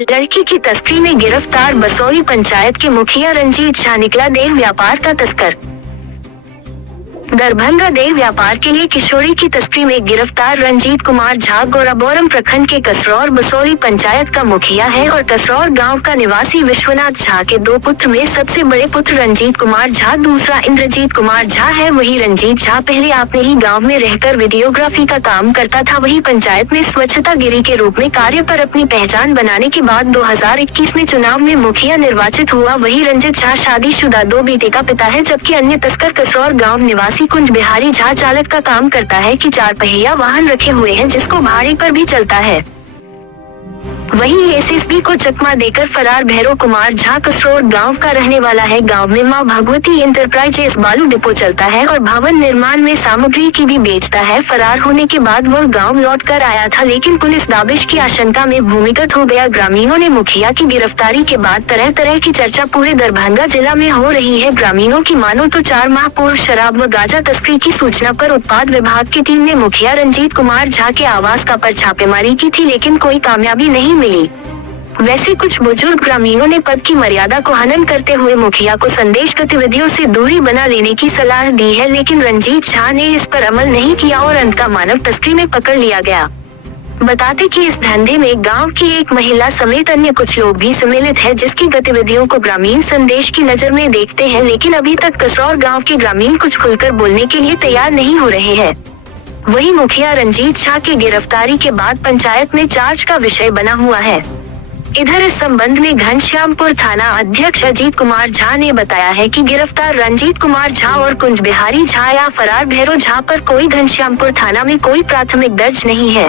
लड़की की तस्करी में गिरफ्तार बसोई पंचायत के मुखिया रंजीत झा निकला देह व्यापार का तस्कर। दरभंगा देह व्यापार के लिए किशोरी की तस्करी में गिरफ्तार रंजीत कुमार झा गोराबोरम प्रखंड के कसरौर बसोई पंचायत का मुखिया है और कसरौर गांव का निवासी विश्वनाथ झा के दो पुत्र में सबसे बड़े पुत्र रंजीत कुमार झा, दूसरा इंद्रजीत कुमार झा है। वही रंजीत झा पहले अपने ही गाँव में रहकर वीडियोग्राफी का काम करता था। वही पंचायत में स्वच्छता गिरी के रूप में कार्य पर अपनी पहचान बनाने के बाद 2021 में चुनाव में मुखिया निर्वाचित हुआ। वही रंजीत झा शादीशुदा 2 बेटे का पिता है, जबकि अन्य तस्कर कसरौर गाँव निवासी कुंज बिहारी झा चालक का काम करता है कि 4 पहिया वाहन रखे हुए हैं जिसको भाड़े पर भी चलता है। वहीं एसएसबी को चकमा देकर फरार भैरव कुमार झा कसरौर गांव का रहने वाला है। गांव में मां भगवती इंटरप्राइजेस बालू डिपो चलता है और भवन निर्माण में सामग्री की भी बेचता है। फरार होने के बाद वह गांव लौटकर आया था, लेकिन पुलिस दाबिश की आशंका में भूमिगत हो गया। ग्रामीणों ने मुखिया की गिरफ्तारी के बाद तरह तरह की चर्चा पूरे दरभंगा जिला में हो रही है। ग्रामीणों की मानो तो 4 माह पूर्व शराब व गांजा तस्करी की सूचना पर उत्पाद विभाग की टीम ने मुखिया रंजीत कुमार झा के आवास का पर छापेमारी की थी, लेकिन कोई कामयाबी नहीं मिली। वैसे कुछ बुजुर्ग ग्रामीणों ने पद की मर्यादा को हनन करते हुए मुखिया को संदेश गतिविधियों से दूरी बना लेने की सलाह दी है, लेकिन रंजीत झा ने इस पर अमल नहीं किया और अंत का मानव तस्करी में पकड़ लिया गया। बताते कि इस धंधे में गांव की एक महिला समेत अन्य कुछ लोग भी सम्मिलित है, जिसकी गतिविधियों को ग्रामीण संदेश की नजर में देखते हैं, लेकिन अभी तक कसरौर गाँव के ग्रामीण कुछ खुलकर बोलने के लिए तैयार नहीं हो रहे हैं। वही मुखिया रंजीत झा की गिरफ्तारी के बाद पंचायत में चार्ज का विषय बना हुआ है। इधर इस संबंध में घनश्यामपुर थाना अध्यक्ष अजीत कुमार झा ने बताया है कि गिरफ्तार रंजीत कुमार झा और कुंज बिहारी झा या फरार भैरव झा पर कोई घनश्यामपुर थाना में कोई प्राथमिक दर्ज नहीं है।